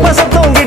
不心痛亦